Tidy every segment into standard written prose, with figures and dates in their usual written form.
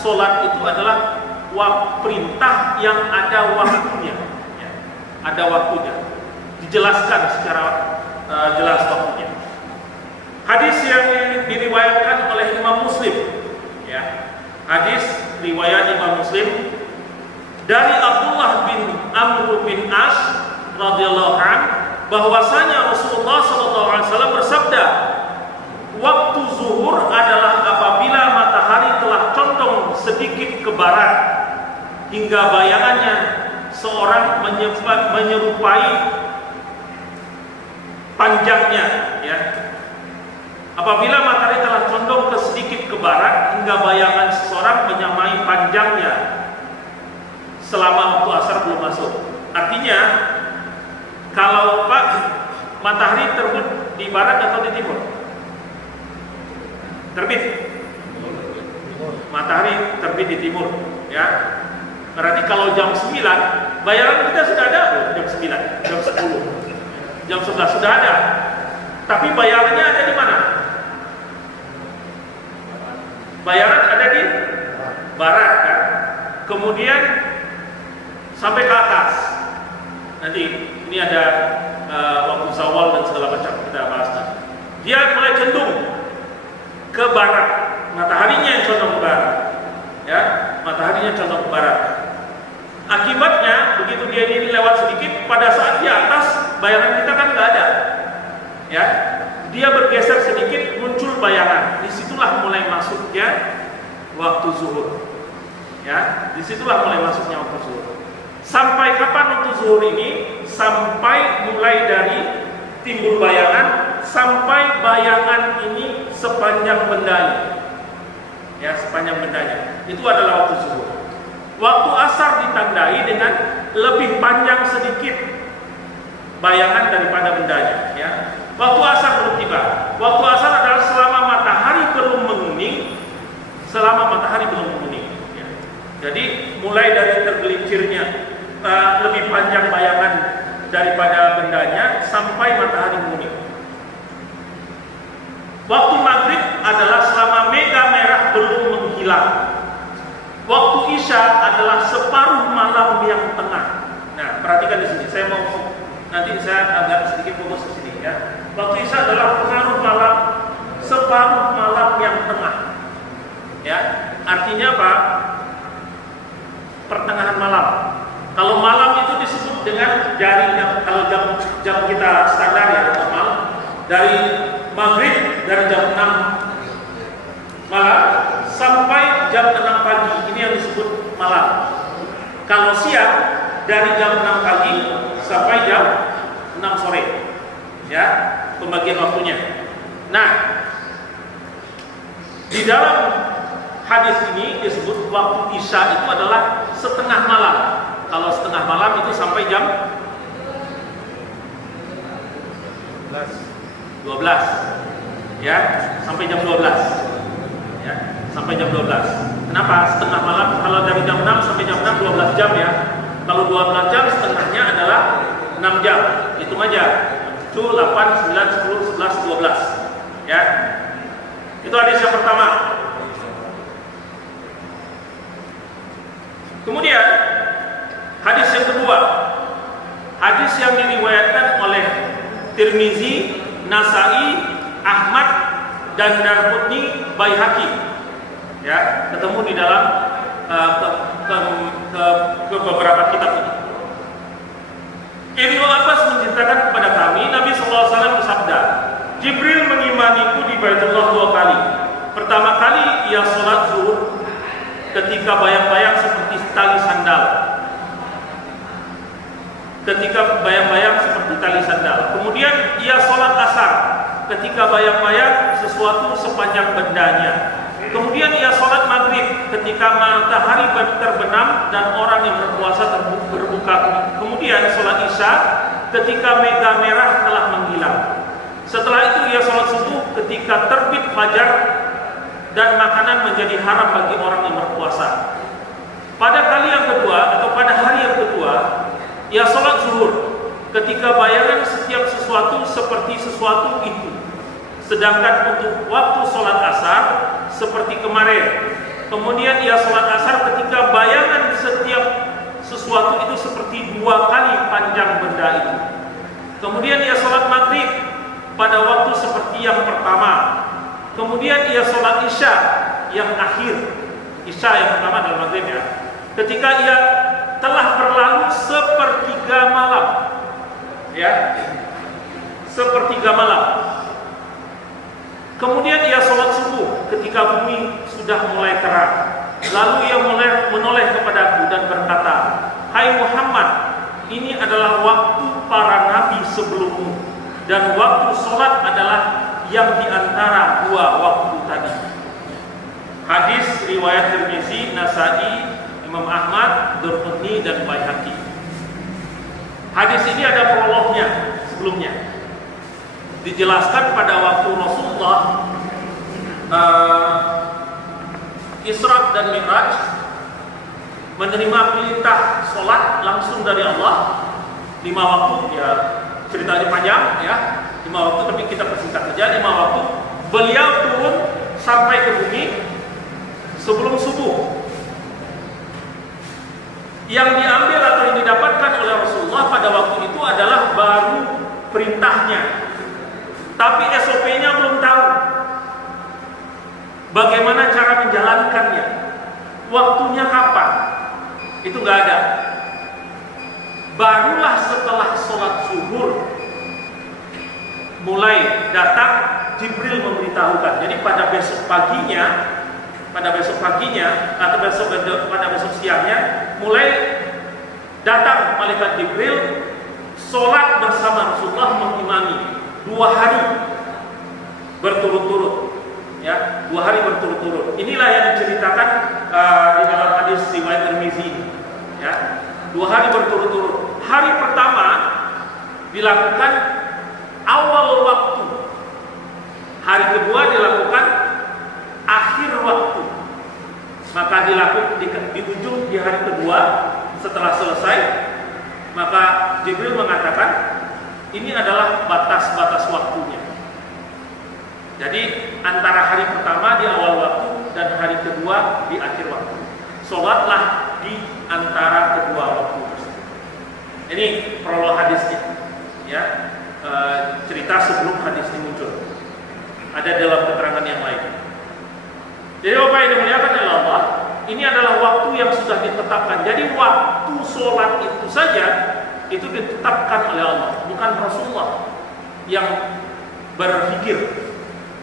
sholat itu adalah perintah yang ada waktunya, ya. Ada waktunya, dijelaskan secara jelas waktunya. Hadis yang diriwayatkan oleh Imam Muslim, ya. Hadis riwayat Imam Muslim dari Abdullah bin Amr bin As radhiyallahu anhu bahwasanya Rasulullah SAW bersabda, waktu zuhur adalah apabila matahari telah condong sedikit ke barat hingga bayangannya seorang menyerupai panjangnya, ya. Apabila matahari telah condong ke sedikit ke barat hingga bayangan seseorang menyamai panjangnya selama waktu asar belum masuk. Artinya, kalau matahari terbit di barat atau di timur? Terbit. Matahari terbit di timur, ya. Berarti kalau jam 9, bayangan kita sudah ada jam 9, jam 10, jam 11 sudah ada. Tapi bayangannya ada di mana? Bayangan ada di barat, kan? Kemudian sampai ke atas. Nanti ini ada waktu zawal dan segala macam kita bahas. Dia mulai cenderung ke barat, mataharinya yang condong ke barat, ya, mataharinya condong ke barat. Akibatnya begitu dia ini lewat sedikit, pada saat di atas bayangan kita kan nggak ada, ya. Dia bergeser sedikit, muncul bayangan. Disitulah mulai masuknya waktu zuhur, ya. Disitulah mulai masuknya waktu zuhur. Sampai kapan waktu zuhur ini? Sampai mulai dari timbul bayangan sampai bayangan ini sepanjang bendanya, ya, sepanjang bendanya. Itu adalah waktu zuhur. Waktu asar ditandai dengan lebih panjang sedikit bayangan daripada bendanya, ya. Waktu asar belum tiba. Waktu asar adalah selama matahari belum menguning, selama matahari belum menguning, ya. Jadi mulai dari tergelincirnya lebih panjang bayangan daripada bendanya sampai matahari menguning. Waktu maghrib adalah selama mega merah belum menghilang. Waktu isya adalah separuh malam yang tengah. Nah, perhatikan di sini. Nanti saya agak sedikit fokus ke sini, ya. Waktu isya adalah separuh malam yang tengah, ya. Artinya apa? Pertengahan malam. Kalau malam itu disebut dengan jaringnya. Kalau jam kita standar, ya, normal, dari maghrib dari jam 6 malam sampai jam 6 pagi, ini yang disebut malam. Kalau siang dari jam 6 pagi sampai jam 6 sore, ya, pembagian waktunya. Nah, di dalam hadis ini disebut waktu isya itu adalah setengah malam. Kalau setengah malam itu sampai jam 12, ya, sampai jam 12, ya, sampai jam 12. Kenapa setengah malam? Kalau dari jam 6 sampai jam 6 12 jam, ya. Kalau 12 jam setengahnya adalah 6 jam. Hitung aja. 7, 8, 9, 10, 11, 12, ya. Itu hadis yang pertama. Kemudian hadis yang kedua, hadis yang diriwayatkan oleh Tirmizi, Nasai, Ahmad dan Darqutni, Baihaqi, ya, ketemu di dalam ke beberapa kitab ini. Ibnu Abbas menceritakan kepada kami, Nabi SAW bersabda, Jibril mengimaniku di Baitullah 2 kali. Pertama kali ia sholat zuhur ketika bayang-bayang seperti tali sandal. Kemudian ia sholat asar ketika bayang-bayang sesuatu sepanjang bendanya. Kemudian ia sholat maghrib ketika matahari terbenam dan orang yang berpuasa berbuka. Kemudian sholat isya ketika mega merah telah menghilang. Setelah itu ia sholat subuh ketika terbit fajar dan makanan menjadi haram bagi orang yang berpuasa. Pada kali yang kedua atau pada hari yang kedua, ia sholat zuhur ketika bayangan setiap sesuatu seperti sesuatu itu. Sedangkan untuk waktu sholat asar seperti kemarin, Kemudian ia sholat asar ketika bayangan setiap sesuatu itu seperti 2 kali panjang benda itu. Kemudian ia sholat maghrib pada waktu seperti yang pertama. Kemudian ia sholat isya yang akhir. Isya yang pertama adalah maghrib ya. Ketika ia telah berlalu sepertiga malam, ya, sepertiga malam. Kemudian ia sholat subuh ketika bumi sudah mulai terang. Lalu ia menoleh kepadaku dan berkata, "Hai Muhammad, ini adalah waktu para nabi sebelummu, dan waktu sholat adalah yang diantara 2 waktu tadi." Hadis riwayat Tirmizi, Nasa'i, Imam Ahmad, Darqutni dan Baihaqi. Hadis ini ada prolognya sebelumnya. Dijelaskan pada waktu Rasulullah Isra dan Mi'raj menerima perintah sholat langsung dari Allah 5 waktu, ya ceritanya panjang ya, 5 waktu tapi kita persingkat saja. 5 waktu beliau turun sampai ke bumi sebelum subuh. Yang diambil atau yang didapatkan oleh Rasulullah pada waktu itu adalah baru perintahnya, tapi SOP-nya belum tahu bagaimana cara menjalankannya, waktunya kapan, itu nggak ada. Barulah setelah sholat zuhur mulai datang Jibril memberitahukan. Jadi pada besok paginya atau pada besok siangnya mulai datang malaikat Jibril sholat bersama Rasulullah mengimami 2 hari berturut-turut, ya, 2 hari berturut-turut. Inilah yang diceritakan di dalam hadis riwayat Tirmizi, ya, 2 hari berturut-turut. Hari pertama dilakukan awal waktu, hari kedua dilakukan akhir waktu. Maka di ujung di hari kedua setelah selesai, maka Jibril mengatakan ini adalah batas-batas waktunya. Jadi antara hari pertama di awal waktu dan hari kedua di akhir waktu. Sholatlah di antara kedua waktu. Ini prolog hadisnya, ya, cerita sebelum hadis ini muncul. Ada dalam keterangan yang lain. Jadi Bapak yang dimuliakan oleh Allah, ini adalah waktu yang sudah ditetapkan. Jadi waktu sholat itu saja itu ditetapkan oleh Allah, bukan Rasulullah yang berpikir.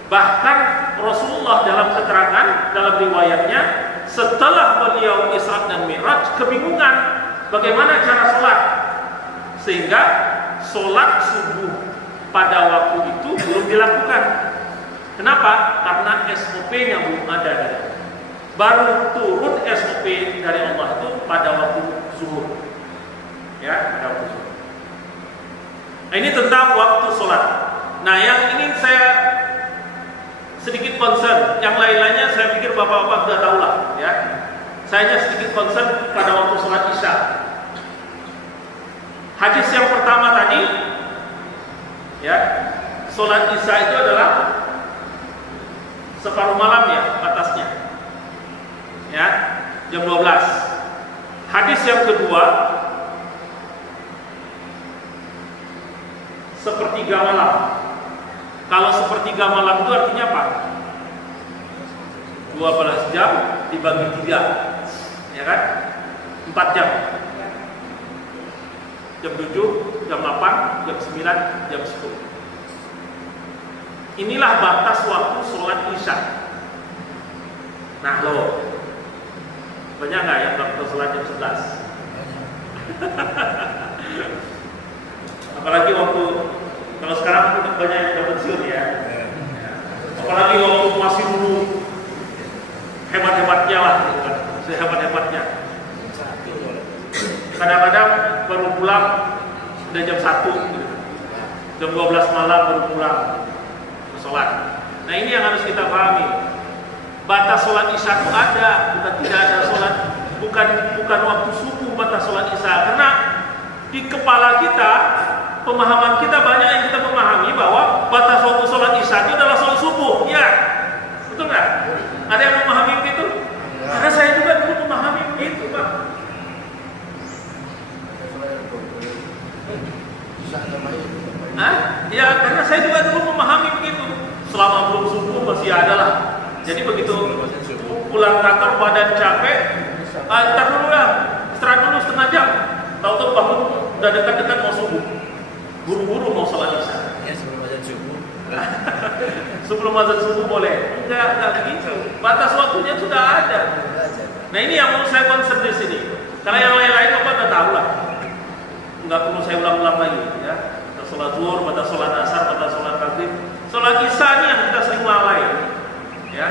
Bahkan Rasulullah dalam keterangan, dalam riwayatnya, setelah beliau Isra dan Mi'raj, kebingungan bagaimana cara sholat, sehingga sholat subuh pada waktu itu belum dilakukan. Kenapa? Karena SOP-nya belum ada dari Allah. Baru turun SOP dari Allah itu pada waktu zuhur, ya, pada waktu zuhur. Nah, ini tentang waktu sholat. Nah, yang ingin saya sedikit concern, yang lain-lainnya saya pikir bapak-bapak sudah tahu lah, ya. Saya sedikit concern pada waktu sholat isya. Hadis yang pertama tadi, ya, sholat isya itu adalah separuh malam, ya, batasnya, ya, jam 12. Hadis yang kedua, sepertiga malam. Kalau sepertiga malam itu artinya apa? 12 jam dibagi 3, ya kan? 4 jam. Jam 7, jam 8, jam 9, jam 10. Inilah batas waktu sholat isya. Nah lo, banyak nggak yang waktu sholat jam 11? Apalagi waktu, kalau sekarang banyak yang udah pensiun, ya. Apalagi waktu masih dulu hebat-hebatnya lah, sehebat-hebatnya. Kadang-kadang baru pulang udah jam 1, gitu. Jam 12 malam baru pulang sholat. Nah, ini yang harus kita pahami. Batas sholat isya itu ada, bukan tidak ada sholat, bukan waktu subuh batas sholat isya. Karena di kepala kita, pemahaman kita banyak yang kita memahami bahwa batas waktu sholat isya itu adalah sholat subuh. Ya, betul nggak? Ada yang memahami begitu? saya juga dulu memahami begitu. Selama belum subuh masih ada lah. Jadi begitu pulang kantor badan capek, ntar dulu lah, istirahat dulu setengah jam. Tahu-tahu bangun udah dekat-dekat mau subuh. Buru-buru mau sholat isya. Ya sebelum azan subuh. Sebelum azan subuh boleh? Enggak begitu. Batas waktunya sudah ada. Nah ini yang mau saya concern di sini. Kalau yang lain-lain Bapak udah tahu lah. Enggak perlu saya ulang-ulang lagi ya. Batas sholat zuhur, batas sholat asar, batas sholat maghrib. Sholat isya ini yang kita sering lalai. Ya.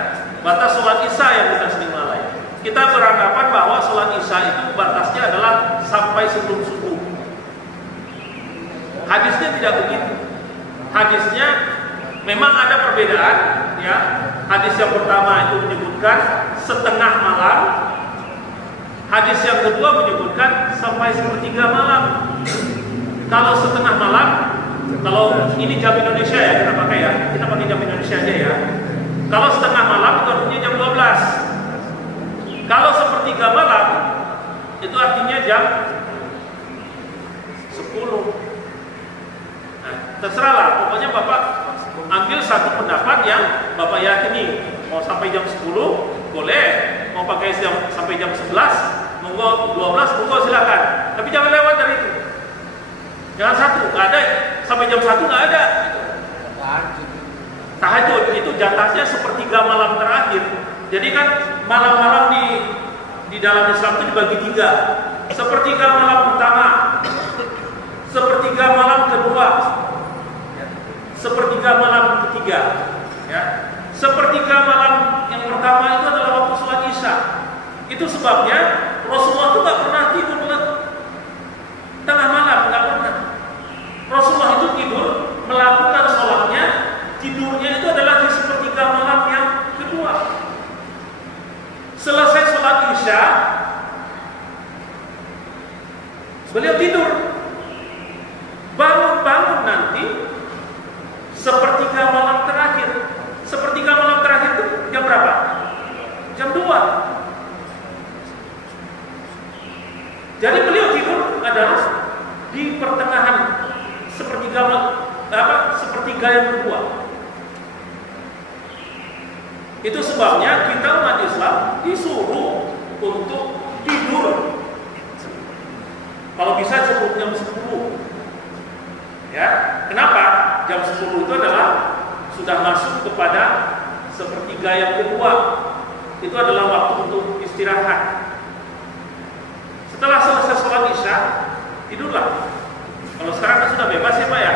Batas sholat isya yang kita sering lalai. Kita beranggapan bahwa sholat isya itu batasnya adalah sampai sebelum subuh. Hadisnya tidak begitu. Hadisnya memang ada perbedaan ya. Hadis yang pertama itu menyebutkan setengah malam. Hadis yang kedua menyebutkan sampai sepertiga malam. Kalau setengah malam, kalau ini jam Indonesia ya kita pakai ya. Kita pakai jam Indonesia aja ya. Kalau setengah malam itu artinya jam 12. Kalau sepertiga malam itu artinya jam 10. Nah, terserahlah, pokoknya Bapak ambil satu pendapat yang Bapak yakini. Mau sampai jam 10 boleh, mau pakai sampai jam 11, monggo 12, monggo silakan. Tapi jangan lewat dari itu. Jangan satu, nggak ada sampai jam 1 nggak ada. Tahajud itu jatahnya sepertiga malam terakhir. Jadi kan malam-malam di dalam Islam itu dibagi 3. Sepertiga malam pertama, sepertiga malam kedua, sepertiga malam ketiga. Ya. Sepertiga malam yang pertama itu adalah waktu sholat isya. Itu sebabnya Rasulullah itu nggak pernah tidur tengah malam, nggak pernah. Rasulullah itu tidur melakukan sholatnya, tidurnya itu adalah di sepertiga malam yang kedua. Selesai sholat isya, beliau tidur. Bangun-bangun nanti sepertiga malam terakhir. Sepertiga malam terakhir itu jam berapa? Jam 2. Jadi beliau tidur adalah di pertengahan sepertiga yang kedua. Itu sebabnya kita umat Islam disuruh untuk tidur. Kalau bisa sebelum jam 10. Ya, kenapa? Jam 10 itu adalah sudah masuk kepada sepertiga yang kedua. Itu adalah waktu untuk istirahat. Setelah selesai sholat isya, tidurlah. Kalau sekarang kan sudah bebas ya Pak ya?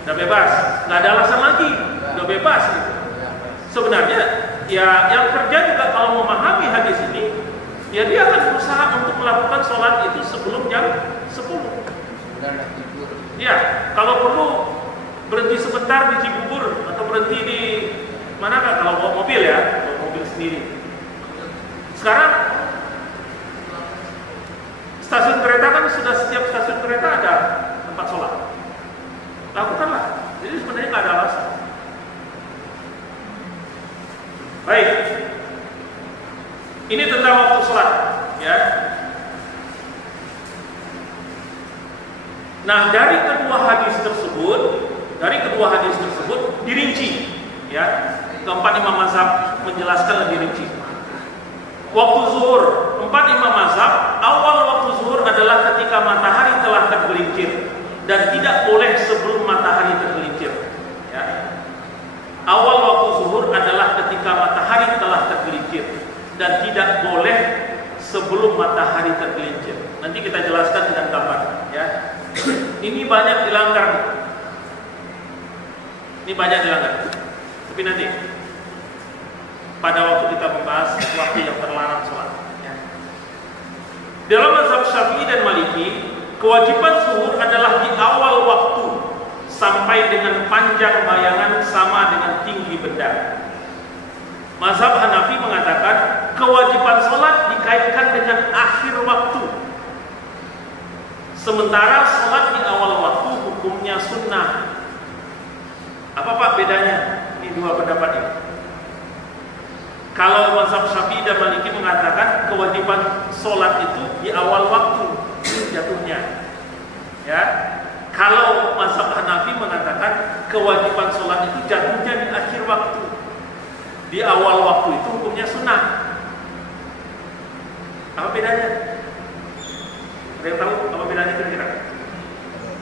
Sudah bebas, nggak ada alasan lagi, sudah bebas gitu. Sebenarnya ya yang kerja juga kalau memahami hadis ini, ya dia akan berusaha untuk melakukan sholat itu sebelum jam 10. Ya, kalau perlu berhenti sebentar di Cibubur atau berhenti di mana kan kalau bawa mobil ya, bawa mobil sendiri. Sekarang stasiun kereta kan sudah setiap stasiun kereta ada tempat sholat. Lakukanlah. Jadi sebenarnya nggak ada alasan. Baik. Ini tentang waktu sholat, ya. Nah, dari kedua hadis tersebut dirinci, ya. Keempat imam mazhab menjelaskan lebih rinci. Waktu zuhur, 4 imam mazhab, awal waktu zuhur adalah ketika matahari telah tergelincir dan tidak boleh sebelum matahari tergelincir. Ya. Awal waktu zuhur adalah ketika matahari telah tergelincir dan tidak boleh sebelum matahari tergelincir. Nanti kita jelaskan dengan gambar, ya. Ini banyak dilanggar. Tapi nanti pada waktu kita membahas waktu yang terlarang sholat. Ya. Dalam mazhab Syafi'i dan Maliki, kewajiban zuhur adalah di awal waktu sampai dengan panjang bayangan sama dengan tinggi benda. Mazhab Hanafi mengatakan kewajiban sholat dikaitkan dengan akhir waktu. Sementara sholat di awal waktu hukumnya sunnah. Apa Pak bedanya? Ini dua pendapat ini. Kalau mazhab Syafi'i dan Maliki mengatakan kewajiban sholat itu di awal waktu jatuhnya. Ya. Kalau mazhab Hanafi mengatakan kewajiban sholat itu jatuhnya di akhir waktu. Di awal waktu itu hukumnya sunnah. Apa bedanya? Ada yang tahu apa bedanya kira-kira?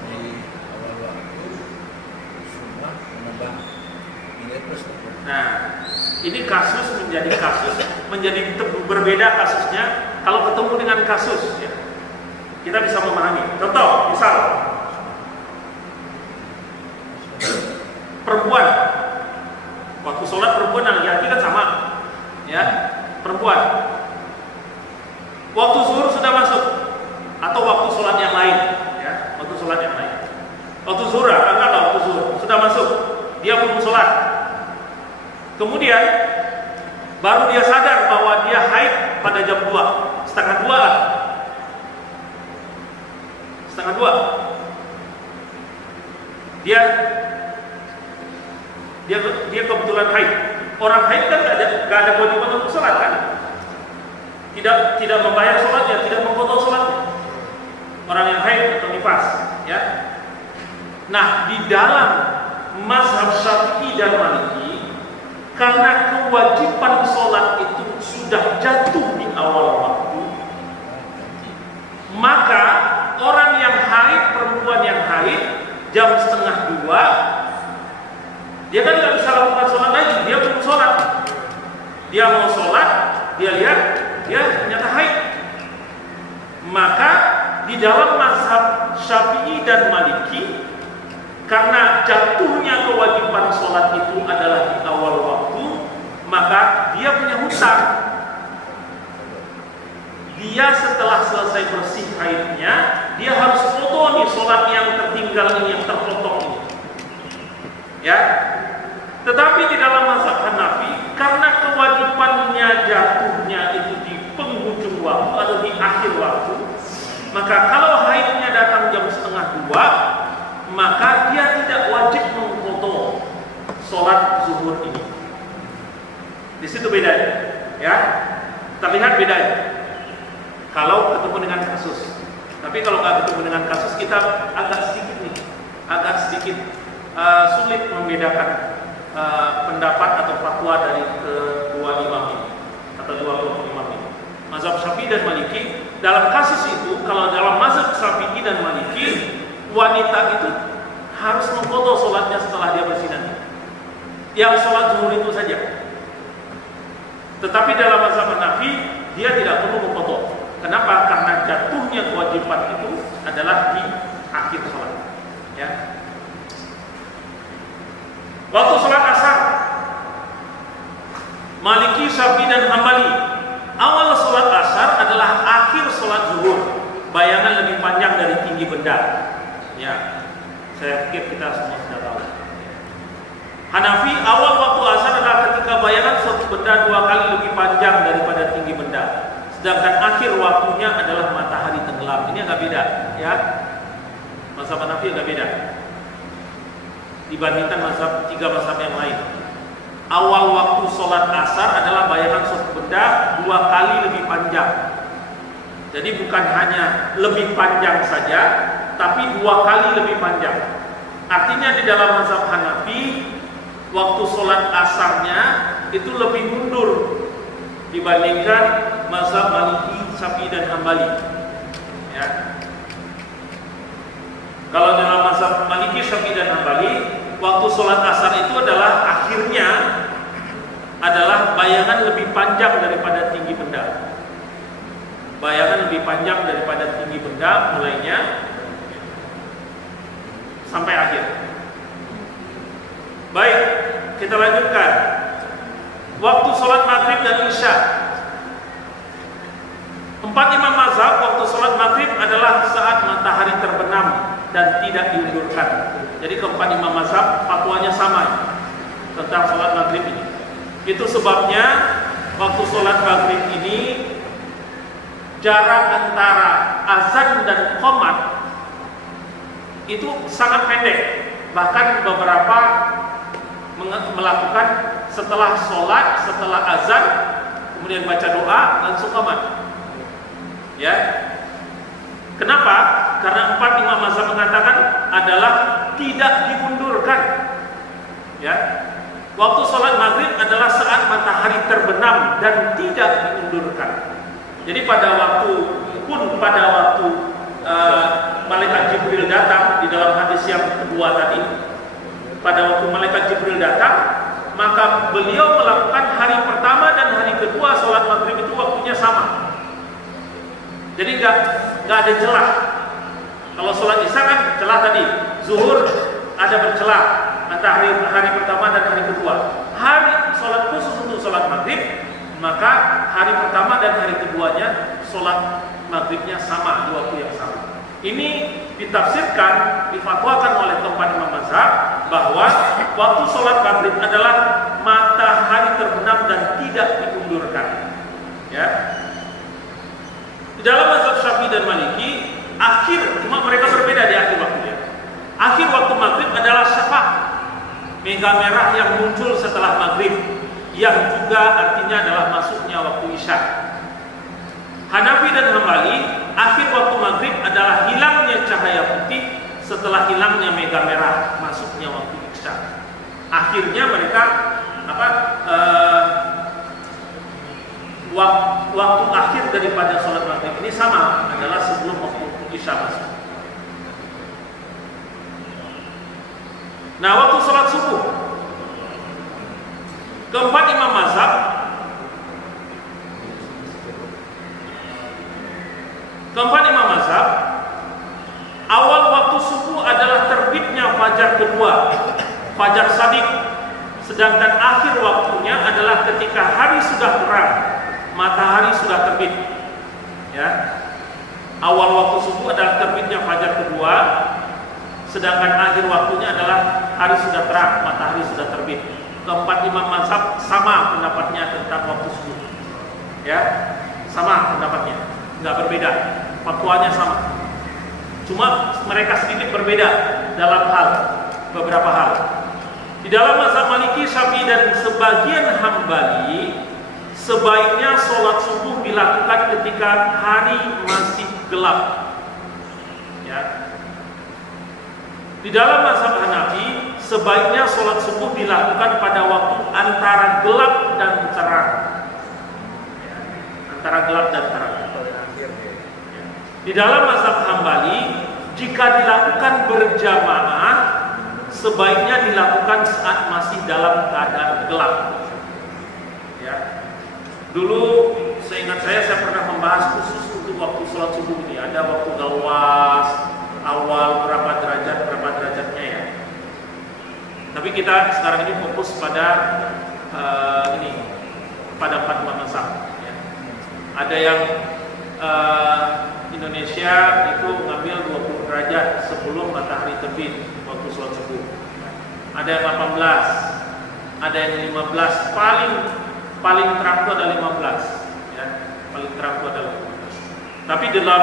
Di awal waktu sunnah menambah nilai plus. Nah, ini kasus menjadi berbeda kasusnya kalau ketemu dengan kasus ya. Kita bisa memahami. Contoh, misal perempuan, waktu sholat perempuan dan laki-laki kan sama, ya, perempuan. Waktu zuhur sudah masuk, atau waktu sholat yang lain, ya, waktu sholat yang lain. Waktu zuhur, anggaplah waktu zuhur sudah masuk, dia belum sholat. Kemudian baru dia sadar bahwa dia haid pada jam 2, setengah 2 lah. Setengah 2. Dia kebetulan haid. Orang haid kan gak ada kewajiban untuk sholat kan? Tidak membayar sholatnya, tidak memotong sholatnya. Orang yang haid atau nifas, ya. Nah, di dalam mazhab Syafi'i dan Maliki, karena kewajiban sholat itu sudah jatuh di awal waktu, maka orang yang haid, perempuan yang haid, jam setengah 2, dia kan nggak bisa lakukan sholat lagi, dia belum sholat. Dia mau sholat, dia lihat, dia ternyata haid. Maka di dalam mazhab Syafi'i dan Maliki, karena jatuhnya kewajiban sholat itu adalah di awal waktu, maka dia punya hutang. Dia setelah selesai bersih haidnya, dia harus foto nih sholat yang tertinggal ini, yang terpotong ini. Ya. Tetapi di dalam mazhab Hanafi, karena kewajibannya jatuhnya itu di penghujung waktu atau di akhir waktu, maka kalau haidnya datang jam setengah 2, maka dia tidak wajib memfoto sholat zuhur ini. Di situ bedanya, ya. Terlihat bedanya. Kalau ketemu dengan kasus. Tapi kalau nggak ketemu dengan kasus, kita agak sedikit sulit membedakan pendapat atau fatwa dari kedua imam ini atau dua kelompok imam ini. Mazhab Syafi'i dan Maliki, dalam kasus itu, kalau dalam mazhab Syafi'i dan Maliki, wanita itu harus memfoto sholatnya setelah dia bersih nanti. Yang sholat zuhur itu saja. Tetapi dalam mazhab Hanafi, dia tidak perlu memfoto. Kenapa? Karena jatuhnya kewajiban itu adalah di akhir sholat. Ya. Waktu sholat asar, Maliki, Syafi'i dan Hambali, awal sholat asar adalah akhir sholat zuhur. Bayangan lebih panjang dari tinggi benda. Ya, saya pikir kita semua sudah tahu. Hanafi, awal waktu asar adalah ketika bayangan suatu benda 2 kali lebih panjang daripada tinggi benda. Sedangkan akhir waktunya adalah matahari tenggelam. Ini agak beda, ya. Mazhab Hanafi agak beda dibandingkan tiga mazhab yang lain. Awal waktu sholat asar adalah bayangan suatu benda 2 kali lebih panjang. Jadi bukan hanya lebih panjang saja, tapi 2 kali lebih panjang. Artinya di dalam mazhab Hanafi, waktu sholat asarnya itu lebih mundur dibandingkan mazhab Maliki, Syafi'i dan Hambali. Ya. Kalau dalam mazhab Maliki, Syafi'i dan Hambali, waktu sholat asar itu adalah akhirnya adalah bayangan lebih panjang daripada tinggi benda. Bayangan lebih panjang daripada tinggi benda mulainya sampai akhir. Baik, kita lanjutkan. Waktu sholat maghrib dan isya. 4 imam mazhab, waktu sholat maghrib adalah saat matahari terbenam dan tidak diundurkan. Jadi keempat imam mazhab fatwanya sama tentang sholat maghrib ini. Itu sebabnya waktu sholat maghrib ini jarak antara azan dan qomat itu sangat pendek. Bahkan beberapa melakukan setelah sholat, setelah azan, kemudian baca doa, langsung qomat. Ya, kenapa? karena 4 imam mazhab mengatakan adalah tidak dimundurkan. Ya, waktu sholat maghrib adalah saat matahari terbenam dan tidak dimundurkan. Jadi pada waktu malaikat Jibril datang di dalam hadis yang kedua tadi, pada waktu malaikat Jibril datang, maka beliau melakukan hari pertama dan hari kedua sholat maghrib itu waktunya sama. Jadi nggak ada celah. Kalau sholat isya kan celah tadi, zuhur ada bercelah antara hari pertama dan hari kedua. Hari sholat khusus untuk sholat maghrib, maka hari pertama dan hari keduanya sholat maghribnya sama di waktu yang sama. Ini ditafsirkan, difatwakan oleh keempat imam mazhab bahwa waktu sholat maghrib adalah matahari terbenam dan tidak dimundurkan. Ya. Di dalam mazhab Syafi'i dan Maliki, cuma mereka berbeda di akhir waktunya. Akhir waktu maghrib adalah syafaq, mega merah yang muncul setelah maghrib, yang juga artinya adalah masuknya waktu isya. Hanafi dan Hambali, akhir waktu maghrib adalah hilangnya cahaya putih setelah hilangnya mega merah, masuknya waktu isya. Akhirnya mereka waktu akhir daripada sholat maghrib ini sama, adalah sebelum waktu isya masuk. Nah, waktu sholat subuh, keempat imam mazhab awal waktu subuh adalah terbitnya fajar kedua, fajar shadiq, sedangkan akhir waktunya adalah ketika hari sudah terang, matahari sudah terbit. Ya, awal waktu subuh adalah terbitnya fajar kedua, sedangkan akhir waktunya adalah hari sudah terang, matahari sudah terbit. Keempat imam mazhab sama pendapatnya tentang waktu subuh. Ya, sama pendapatnya, nggak berbeda, fatwanya sama. Cuma mereka sedikit berbeda dalam beberapa hal. Di dalam mazhab Maliki, Syafi'i dan sebagian Hambali, sebaiknya sholat subuh dilakukan ketika hari masih gelap. Ya. Di dalam mazhab Hanafi, sebaiknya sholat subuh dilakukan pada waktu antara gelap dan terang. Ya. Antara gelap dan terang. Di dalam mazhab Hambali, jika dilakukan berjamaah, sebaiknya dilakukan saat masih dalam keadaan gelap. Ya. Dulu seingat saya pernah membahas khusus untuk waktu sholat subuh ini. Ada waktu gawas, awal berapa derajatnya ya. Tapi kita sekarang ini fokus pada pada fatwa mazhab. Ya. Ada yang Indonesia itu ngambil 20 derajat sebelum matahari terbit waktu sholat subuh. Ada yang 18, ada yang 15, paling terang itu ada 15, ya, paling terang itu ada 15. Tapi dalam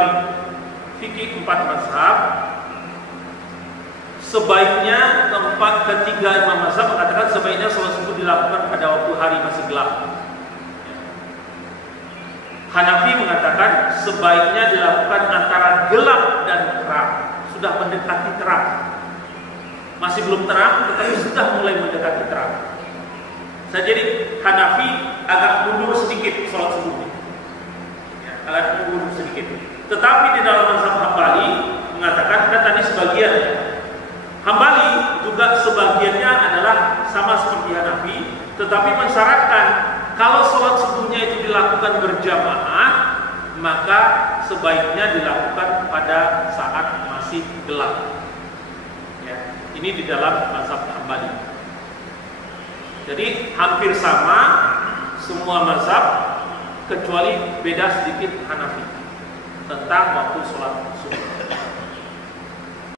fikih 4 mazhab, sebaiknya ketiga imam mazhab mengatakan sebaiknya sholat subuh dilakukan pada waktu hari masih gelap. Hanafi mengatakan sebaiknya dilakukan antara gelap dan terang, sudah mendekati terang. Masih belum terang, tetapi sudah mulai mendekati terang. Jadi Hanafi agak mundur sedikit sholat subuh, ya, agak mundur sedikit. Tetapi di dalam mazhab Hambali mengatakan, kan tadi sebagian, Hambali juga sebagiannya adalah sama seperti Hanafi, tetapi mensyaratkan kalau sholat subuhnya itu dilakukan berjamaah, maka sebaiknya dilakukan pada saat masih gelap. Ya, ini di dalam mazhab Hambali. Jadi hampir sama semua mazhab, kecuali beda sedikit Hanafi tentang waktu sholat subuh.